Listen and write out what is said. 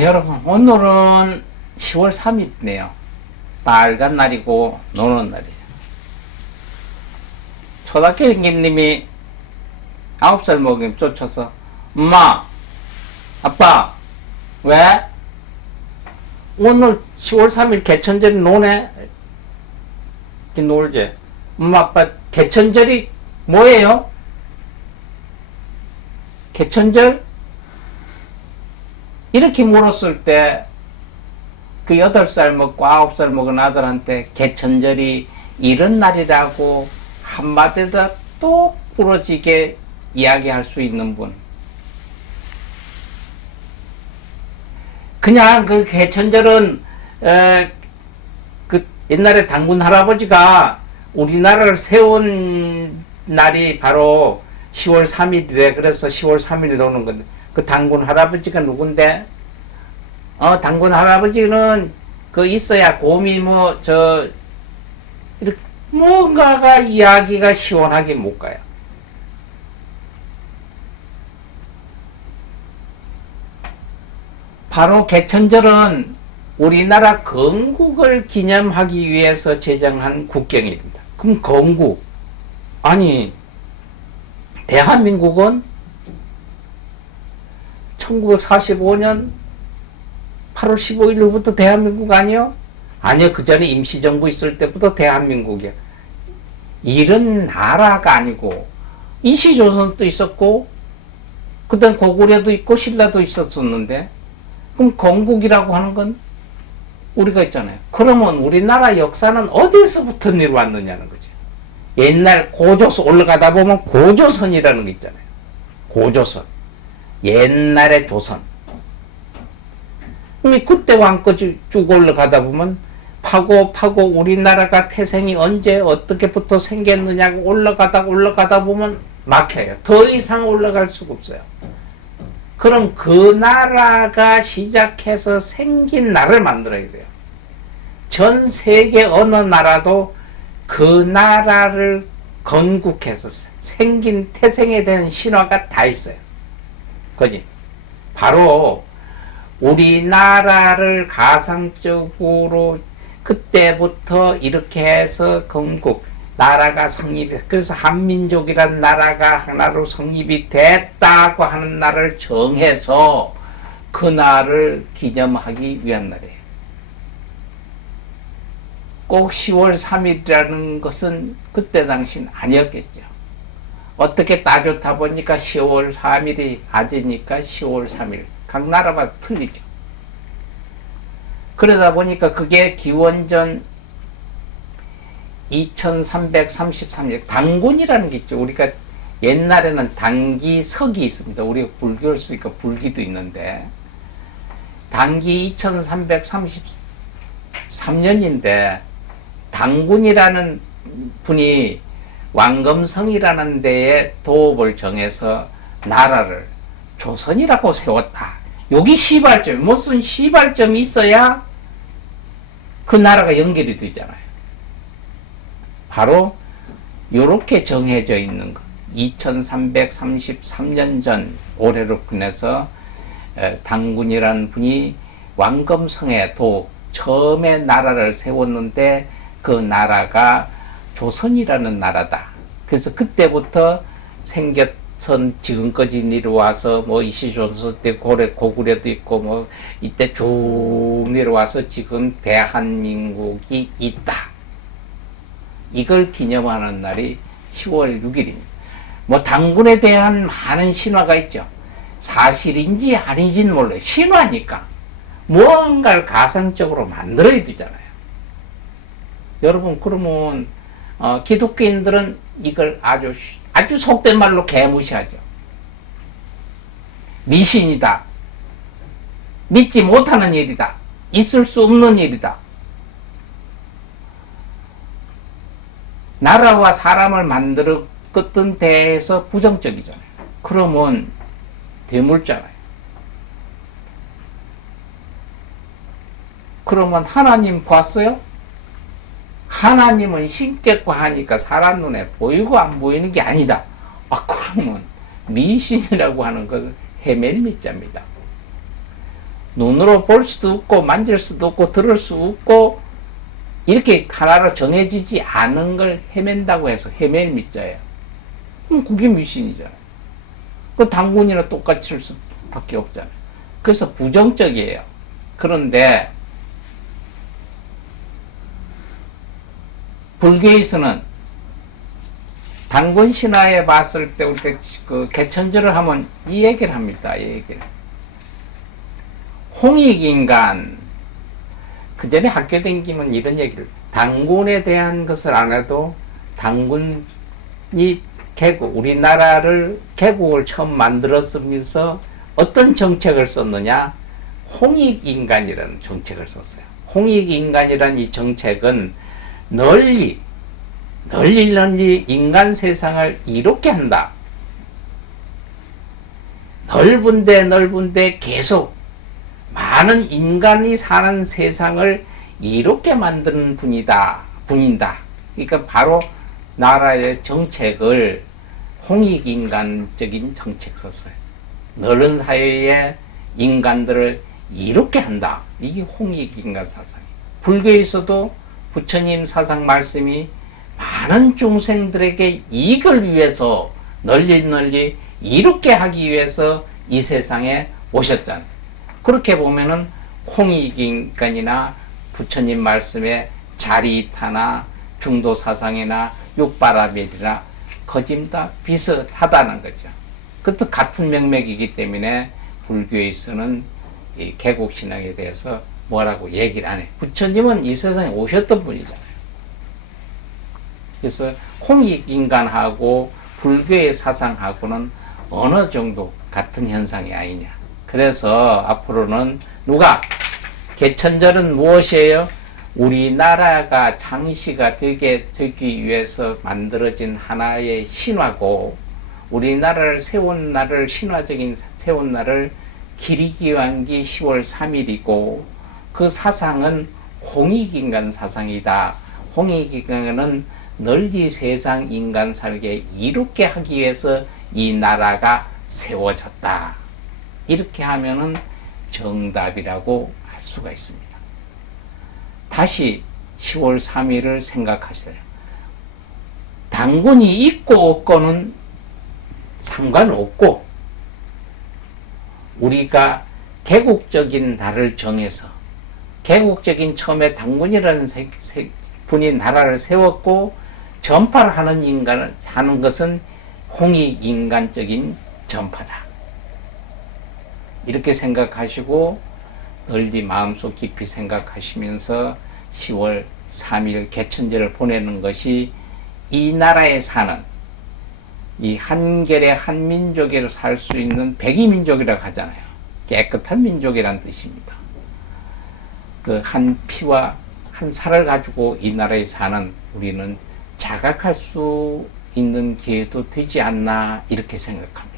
여러분, 오늘은 10월 3일이네요. 빨간 날이고, 노는 날이에요. 초등학교 형님이 9살 먹임 쫓아서, 엄마, 아빠, 왜? 오늘 10월 3일 개천절이 노네? 놀지. 엄마, 아빠, 개천절이 뭐예요? 개천절? 이렇게 물었을 때, 그 8살 먹고 9살 먹은 아들한테 개천절이 이런 날이라고 한마디도 똑 부러지게 이야기할 수 있는 분. 그냥 그 개천절은, 그 옛날에 당군 할아버지가 우리나라를 세운 날이 바로 10월 3일이래. 그래서 10월 3일이 오는 건데. 그 당군 할아버지가 누군데? 당군 할아버지는 그 있어야 곰이 이렇게 뭔가가 이야기가 시원하게 못 가요. 바로 개천절은 우리나라 건국을 기념하기 위해서 제정한 국경일입니다. 그럼 건국, 아니 대한민국은 1945년 8월 15일부터 대한민국 아니요? 아니요, 그 전에 임시정부 있을 때부터 대한민국이야. 이런 나라가 아니고, 임시조선도 있었고, 그 다음 고구려도 있고, 신라도 있었었는데, 그럼 건국이라고 하는 건 우리가 있잖아요. 그러면 우리나라 역사는 어디서부터 내려왔느냐는 거죠. 옛날 고조선, 올라가다 보면 고조선이라는 게 있잖아요. 고조선. 옛날의 조선. 그때 왕까지 쭉 올라가다 보면 파고 우리나라가 태생이 언제 어떻게부터 생겼느냐고 올라가다 보면 막혀요. 더 이상 올라갈 수가 없어요. 그럼 그 나라가 시작해서 생긴 나라를 만들어야 돼요. 전 세계 어느 나라도 그 나라를 건국해서 생긴 태생에 대한 신화가 다 있어요. 그지? 바로 우리나라를 가상적으로 그때부터 이렇게 해서 건국, 나라가 성립이, 그래서 한민족이란 나라가 하나로 성립이 됐다고 하는 날을 정해서 그 날을 기념하기 위한 날이에요. 꼭 10월 3일이라는 것은 그때 당시는 아니었겠죠. 어떻게 따졌다 보니까 10월 3일이 맞으니까 10월 3일. 각 나라마다 틀리죠. 그러다 보니까 그게 기원전 2333년, 단군이라는 게 있죠. 우리가 옛날에는 단기, 석이 있습니다. 우리가 불교를 쓰니까 불기도 있는데, 단기 2333년인데, 단군이라는 분이 왕검성이라는 데에 도읍을 정해서 나라를 조선이라고 세웠다. 여기 시발점, 무슨 시발점이 있어야 그 나라가 연결이 되잖아요. 바로 이렇게 정해져 있는 것. 2333년 전 올해로 끝내서 당군이라는 분이 왕검성에 처음에 나라를 세웠는데 그 나라가 조선이라는 나라다. 그래서 그때부터 생겼선 지금까지 내려와서 이시조선 때 고구려도 있고 이때 쭉 내려와서 지금 대한민국이 있다. 이걸 기념하는 날이 10월 6일입니다. 당군에 대한 많은 신화가 있죠. 사실인지 아닌지는 몰라요. 신화니까 무언가를 가상적으로 만들어야 되잖아요. 여러분, 그러면 기독교인들은 이걸 아주 속된 말로 개무시하죠. 미신이다. 믿지 못하는 일이다. 있을 수 없는 일이다. 나라와 사람을 만들었던 데에서 부정적이잖아요. 그러면 대물잖아요. 그러면 하나님 봤어요? 하나님은 신격과 하니까 사람 눈에 보이고 안 보이는 게 아니다. 그러면 미신이라고 하는 것은 해멜미자입니다. 눈으로 볼 수도 없고 만질 수도 없고 들을 수 없고 이렇게 하나로 정해지지 않은 걸 헤맨다고 해서 헤맬 밑자예요. 그럼 그게 미신이잖아요. 그 당군이나 똑같이 할 수밖에 없잖아요. 그래서 부정적이에요. 그런데 불교에서는 당군 신화에 봤을 때 우리가 그 개천절을 하면 이 얘기를 합니다. 이 얘기를. 홍익인간, 그 전에 학교 다니면 이런 얘기를, 당군에 대한 것을 안 해도 당군이 우리나라를 개국을 처음 만들었으면서 어떤 정책을 썼느냐? 홍익인간이라는 정책을 썼어요. 홍익인간이라는 이 정책은 널리 인간 세상을 이롭게 한다. 넓은데 계속 많은 인간이 사는 세상을 이롭게 만드는 분인다. 그러니까 바로 나라의 정책을 홍익인간적인 정책 썼어요. 넓은 사회의 인간들을 이롭게 한다. 이게 홍익인간 사상이에요. 불교에서도 부처님 사상 말씀이 많은 중생들에게 이익을 위해서 널리 이롭게 하기 위해서 이 세상에 오셨잖아요. 그렇게 보면은 홍익인간이나 부처님 말씀에 자리타나 중도사상이나 육바라밀이나 거짐 다 비슷하다는 거죠. 그것도 같은 명맥이기 때문에 불교에서는 이 개국신앙에 대해서 뭐라고 얘기를 안 해. 부처님은 이 세상에 오셨던 분이잖아요. 그래서 홍익인간하고 불교의 사상하고는 어느 정도 같은 현상이 아니냐. 그래서 앞으로는 누가 개천절은 무엇이에요? 우리나라가 장시가 되기 위해서 만들어진 하나의 신화고, 우리나라를 세운 날을, 신화적인 세운 날을 기리기왕기 10월 3일이고 그 사상은 홍익인간 사상이다. 홍익인간은 널리 세상 인간 살게 이롭게 하기 위해서 이 나라가 세워졌다. 이렇게 하면은 정답이라고 할 수가 있습니다. 다시 10월 3일을 생각하세요. 당군이 있고 없고는 상관없고 우리가 개국적인 날을 정해서 개국적인 처음에 당군이라는 분이 나라를 세웠고 전파를 하는 것은 홍익인간적인 전파다. 이렇게 생각하시고 널리 마음속 깊이 생각하시면서 10월 3일 개천절을 보내는 것이 이 나라에 사는 이 한결의 한민족으로 살 수 있는 백이민족이라고 하잖아요. 깨끗한 민족이란 뜻입니다. 그 한 피와 한 살을 가지고 이 나라에 사는 우리는 자각할 수 있는 기회도 되지 않나 이렇게 생각합니다.